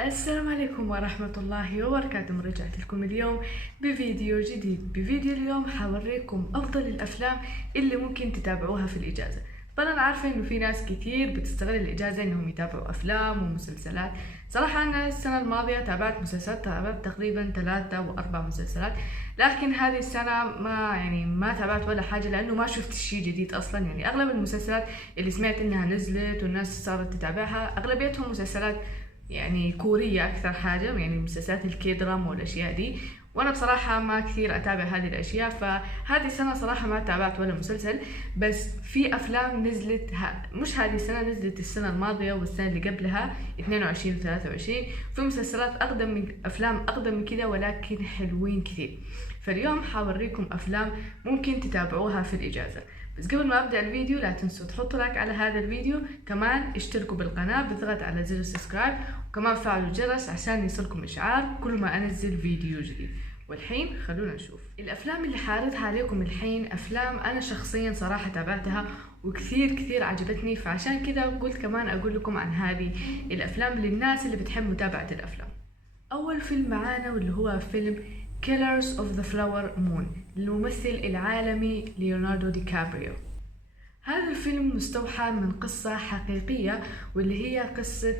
السلام عليكم ورحمة الله وبركاته. رجعت لكم اليوم بفيديو جديد. بفيديو اليوم حوريكم أفضل الأفلام اللي ممكن تتابعوها في الإجازة. طبعا أنا عارفة إنه في ناس كتير بتستغل الإجازة إنهم يتابعوا أفلام ومسلسلات. صراحة أنا السنة الماضية تابعت مسلسلات، تابعت تقريبا 3 أو 4 مسلسلات، لكن هذه السنة ما تابعت ولا حاجة لأنه ما شفت شيء جديد أصلا. يعني أغلب المسلسلات اللي سمعت إنها نزلت والناس صارت تتابعها أغلبيتهم مسلسلات يعني كورية أكثر حاجة، يعني مسلسلات الكي دراما والأشياء دي، وأنا بصراحة ما كثير أتابع هذه الأشياء. فهذه السنة صراحة ما تابعت ولا مسلسل، بس في أفلام نزلت مش هذه السنة، نزلت السنة الماضية والسنة اللي قبلها 22 و 23. في مسلسلات أقدم من أفلام أقدم من كده ولكن حلوين كثير. فاليوم حوريكم أفلام ممكن تتابعوها في الإجازة. بس قبل ما أبدأ الفيديو لا تنسوا تحطوا لايك على هذا الفيديو، كمان اشتركوا بالقناة بضغط على زر السبسكرايب، وكمان فعلوا الجرس عشان يصلكم إشعار كل ما أنزل فيديو جديد. والحين خلونا نشوف الأفلام اللي حاردها عليكم الحين. أفلام أنا شخصيا صراحة تابعتها وكثير عجبتني، فعشان كده قلت كمان أقول لكم عن هذه الأفلام للناس اللي بتحب متابعة الأفلام. أول فيلم معانا واللي هو فيلم Killers of the Flower Moon للممثل العالمي ليوناردو دي كابريو. هذا الفيلم مستوحى من قصة حقيقية، واللي هي قصة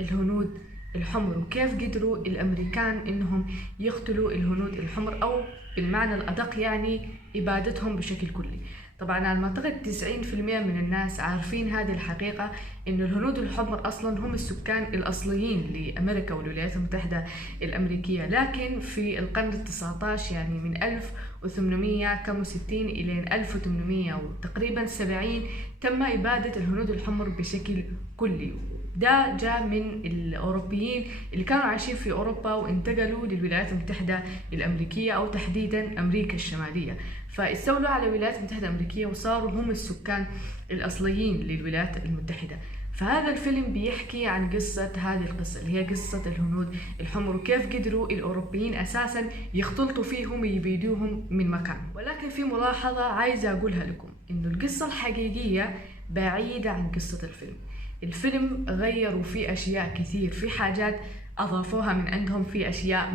الهنود الحمر، وكيف قدروا الأمريكان إنهم يقتلوا الهنود الحمر، أو بالمعنى الأدق يعني إبادتهم بشكل كلي. طبعا على ما أعتقد 90% من الناس عارفين هذه الحقيقة، إنه الهنود الحمر أصلا هم السكان الأصليين لأمريكا والولايات المتحدة الأمريكية، لكن في القرن ال19 يعني من 1860 إلى 1800 وتقريبا 70 تم إبادة الهنود الحمر بشكل كلي. ده جاء من الأوروبيين اللي كانوا عايشين في أوروبا وانتقلوا للولايات المتحدة الأمريكية، أو تحديدا أمريكا الشمالية، فاستولوا على الولايات المتحدة الأمريكية وصاروا هم السكان الأصليين للولايات المتحدة. فهذا الفيلم بيحكي عن قصة هذه القصة اللي هي قصة الهنود الحمر، وكيف قدروا الأوروبيين أساسا يختلطوا فيهم ويبيدوهم من مكان. ولكن في ملاحظة عايزة أقولها لكم، إنه القصة الحقيقية بعيدة عن قصة الفيلم. الفيلم غيروا فيه أشياء كثير، في حاجات أضافوها من عندهم، في أشياء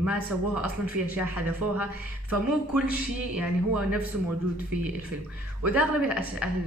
ما سووها أصلا، في أشياء حذفوها، فمو كل شيء يعني هو نفسه موجود في الفيلم. وده أغلب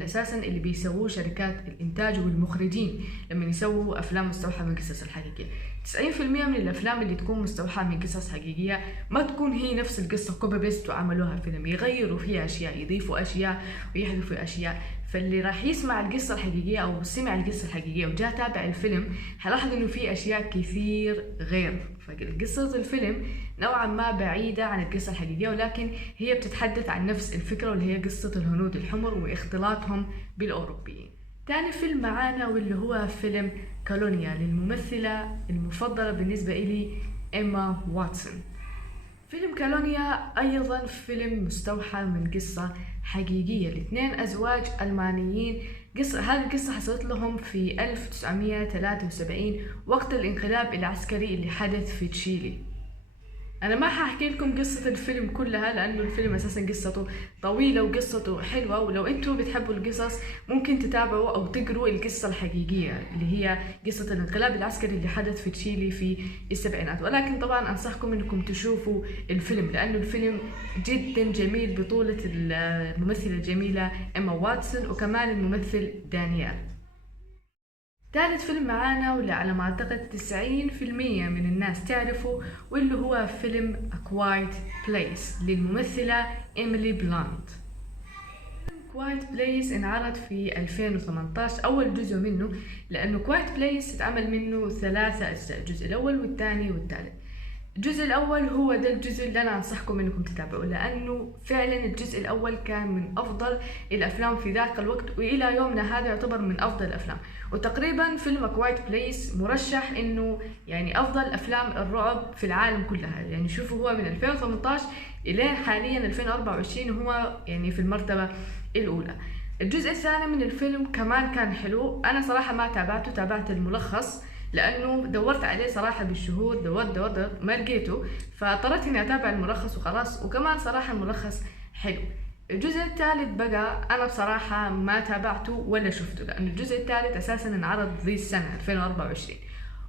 أساسا اللي بيسووه شركات الإنتاج والمخرجين لما يسووا أفلام مستوحاة من قصص الحقيقية. 90% من الأفلام اللي تكون مستوحاة من قصص حقيقية ما تكون هي نفس القصة كوبي بيست وعملوها فيلم، يغيروا فيها أشياء، يضيفوا أشياء ويحذفوا أشياء. فاللي راح يسمع القصة الحقيقية أو سمع القصة الحقيقية وجاء تابع الفيلم حلاحظ إنه في أشياء كثير غير. فقصة الفيلم نوعا ما بعيدة عن القصة الحقيقية، ولكن هي بتتحدث عن نفس الفكرة واللي هي قصة الهنود الحمر واختلاطهم بالأوروبيين. تاني فيلم معانا واللي هو فيلم كولونيا للممثلة المفضلة بالنسبة إلي إيما واتسون. فيلم كالونيا أيضا فيلم مستوحى من قصة حقيقية لاثنين أزواج ألمانيين. هذه القصة حصلت لهم في 1973 وقت الانقلاب العسكري اللي حدث في تشيلي. أنا ما حاحكي لكم قصة الفيلم كلها لأنه الفيلم أساسا قصته طويلة وقصته حلوة، ولو أنتوا بتحبوا القصص ممكن تتابعوا أو تقروا القصة الحقيقية اللي هي قصة الانقلاب العسكري اللي حدث في تشيلي في السبعينات. ولكن طبعا أنصحكم أنكم تشوفوا الفيلم لأنه الفيلم جدا جميل بطولة الممثلة الجميلة إيما واتسون وكمان الممثل دانيال. ثالث فيلم معانا واللي على ما أعتقد 90% من الناس تعرفه واللي هو فيلم A Quiet Place للممثلة إيميلي بلانت. Quiet Place انعرض في 2018 أول جزء منه، لأنه Quiet Place اتعمل منه 3 أجزاء، الجزء الأول والثاني والثالث. الجزء الأول هو ده الجزء اللي أنا أنصحكم إنكم تتابعوه، لأنه فعلا الجزء الأول كان من أفضل الأفلام في ذاك الوقت، وإلى يومنا هذا يعتبر من أفضل الأفلام. وتقريبا فيلم كوايت بليس مرشح إنه يعني أفضل أفلام الرعب في العالم كلها. يعني شوفوا هو من 2018 إلى حاليا 2024 وهو يعني في المرتبة الأولى. الجزء الثاني من الفيلم كمان كان حلو، أنا صراحة ما تابعته، تابعت الملخص لانه دورت عليه صراحه بالشهور، دورت ما لقيته، فاضطريت اني اتابع الملخص وخلاص. وكمان صراحه الملخص حلو. الجزء الثالث بقى انا بصراحه ما تابعته ولا شفته، لانه الجزء الثالث اساسا انعرض ذي السنه 2024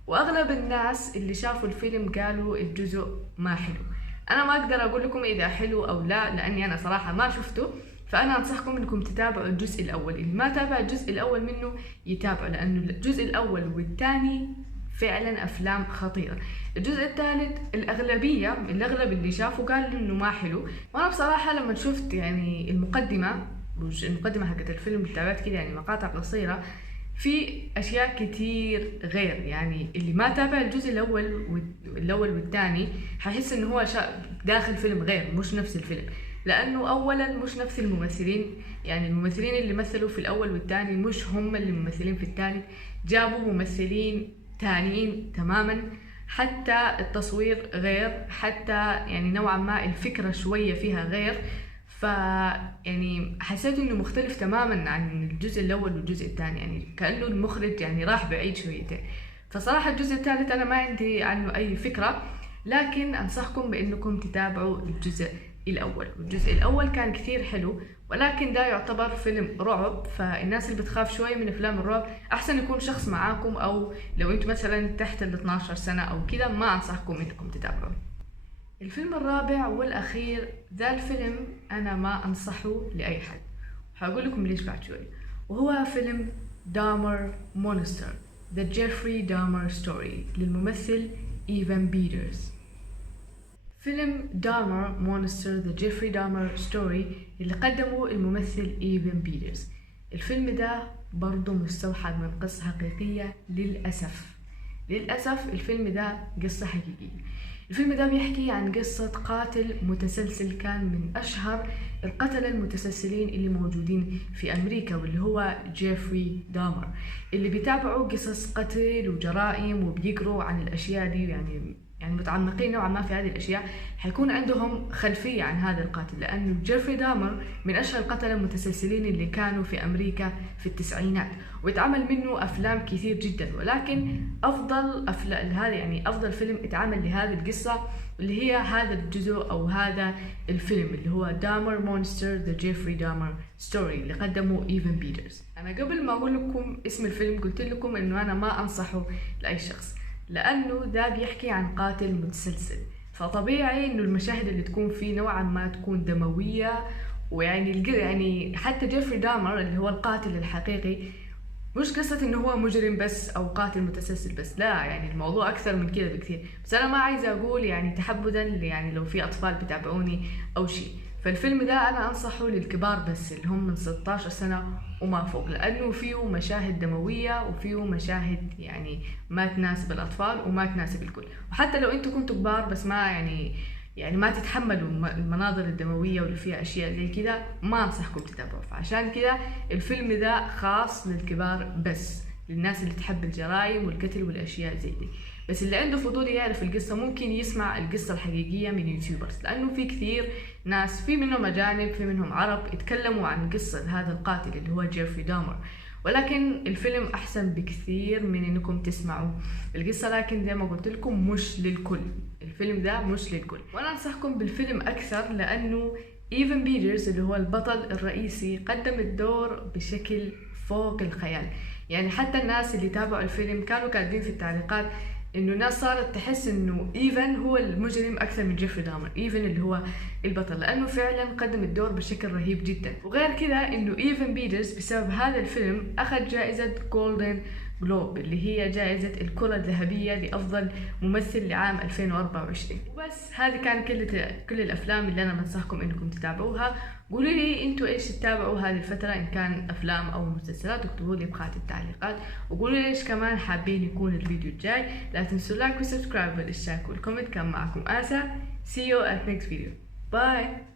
واغلب الناس اللي شافوا الفيلم قالوا الجزء ما حلو. انا ما اقدر اقول لكم اذا حلو او لا لاني انا صراحة ما شفته، فانا انصحكم انكم تتابعوا الجزء الاول. اللي ما تابع الجزء الاول منه يتابعه، لانه الجزء الاول والثاني فعلا افلام خطيرة. الجزء الثالث الاغلب اللي شافوا قال انه ما حلو. وانا بصراحة لما شفت يعني المقدمة حقت الفيلم، تابعت كده يعني مقاطع قصيرة، في اشياء كتير غير. يعني اللي ما تابع الجزء الاول والثاني حيحس انه هو داخل فيلم غير، مش نفس الفيلم. لانه اولا مش نفس الممثلين، يعني الممثلين اللي مثلوا في الاول والثاني مش هم اللي ممثلين في الثالث، جابوا ممثلين تانيين تماما. حتى التصوير غير، حتى يعني نوعا ما الفكرة شوية فيها غير. يعني حسيت انه مختلف تماما عن الجزء الاول والجزء الثاني، يعني كأنه المخرج يعني راح بعيد شويتين. فصراحة الجزء الثالث انا ما عندي عنه اي فكرة، لكن انصحكم بانكم تتابعوا الجزء الاول. والجزء الاول كان كثير حلو، ولكن ده يعتبر فيلم رعب، فالناس اللي بتخاف شوية من افلام الرعب احسن يكون شخص معاكم، او لو انتم مثلا تحت ال 12 سنة او كده ما انصحكم انكم تتابعوا. الفيلم الرابع والأخير، ذا الفيلم أنا ما أنصحه لأي حد، وهقول لكم ليش بعد شوي. وهو فيلم دامر مونستر The Jeffrey Dahmer Story للممثل إيفان بيترز. فيلم دامر مونستر The Jeffrey Dahmer Story اللي قدمه الممثل إيفان بيترز. الفيلم ده برضه مستوحى من قصة حقيقية للأسف. الفيلم ده قصة حقيقية. الفيلم ده بيحكي عن قصة قاتل متسلسل، كان من أشهر القتلة المتسلسلين اللي موجودين في أمريكا، واللي هو جيفري دامر. اللي بيتابعوا قصص قتل وجرائم وبيقروا عن الأشياء دي، يعني متعمقين نوعا ما في هذه الأشياء، حيكون عندهم خلفية عن هذا القاتل. لأنه جيفري دامر من أشهر القتلة المتسلسلين اللي كانوا في أمريكا في التسعينات، واتعمل منه أفلام كثير جدا. ولكن أفضل فيلم اتعمل لهذه القصة اللي هي هذا الجزء أو هذا الفيلم اللي هو دامر مونستر ذا جيفري دامر ستوري اللي قدمه إيفان بيترز. أنا قبل ما أقول لكم اسم الفيلم قلت لكم إنه أنا ما أنصحه لأي شخص، لأنه ده بيحكي عن قاتل متسلسل، فطبيعي إنه المشاهد اللي تكون فيه نوعا ما تكون دموية. ويعني حتى جيفري دامر اللي هو القاتل الحقيقي مش قصة إنه هو مجرم بس أو قاتل متسلسل بس، لا، يعني الموضوع أكثر من كده بكثير. بس أنا ما عايزة أقول يعني تحبذا يعني لو في أطفال بتابعوني أو شيء. فالفيلم ده أنا أنصحه للكبار بس، اللي هم من 16 سنة وما فوق، لأنه فيه مشاهد دموية وفيه مشاهد يعني ما تناسب الأطفال وما تناسب الكل. وحتى لو أنتوا كنتوا كبار بس ما يعني ما تتحملوا المناظر الدموية واللي فيها أشياء زي كده، ما أنصحكم تتابعوا. فعشان كده الفيلم ده خاص للكبار بس، للناس اللي تحب الجرائم والقتل والأشياء زي دي. بس اللي عنده فضول يعرف القصة ممكن يسمع القصة الحقيقية من يوتيوبرز، لأنه في كثير ناس، في منهم أجانب في منهم عرب، يتكلموا عن قصة هذا القاتل اللي هو جيفري دامر. ولكن الفيلم أحسن بكثير من إنكم تسمعوا القصة. لكن زي ما قلت لكم مش للكل، الفيلم ده مش للكل. وأنا أنصحكم بالفيلم أكثر لأنه إيفان بيترز اللي هو البطل الرئيسي قدم الدور بشكل فوق الخيال. يعني حتى الناس اللي تابعوا الفيلم كانوا كاتبين في التعليقات انه الناس صارت تحس انه ايفان هو المجرم اكثر من جيفري دامر، ايفان اللي هو البطل، لانه فعلا قدم الدور بشكل رهيب جدا. وغير كذا انه ايفان بيترز بسبب هذا الفيلم اخذ جائزة جولدن جلوب اللي هي جائزة الكرة الذهبية لأفضل ممثل لعام 2024. وبس هذه كان كل الأفلام اللي أنا بنصحكم إنكم تتابعوها. قولوا لي انتوا ايش تتابعوا هذه الفترة، ان كان افلام او مسلسلات، اكتبوا لي بقاعة التعليقات. وقولوا لي ايش كمان حابين يكون الفيديو الجاي. لا تنسوا لايك وسبسكرايب والاشتراك والكومنت. كان معكم آسا. See you at next video. Bye.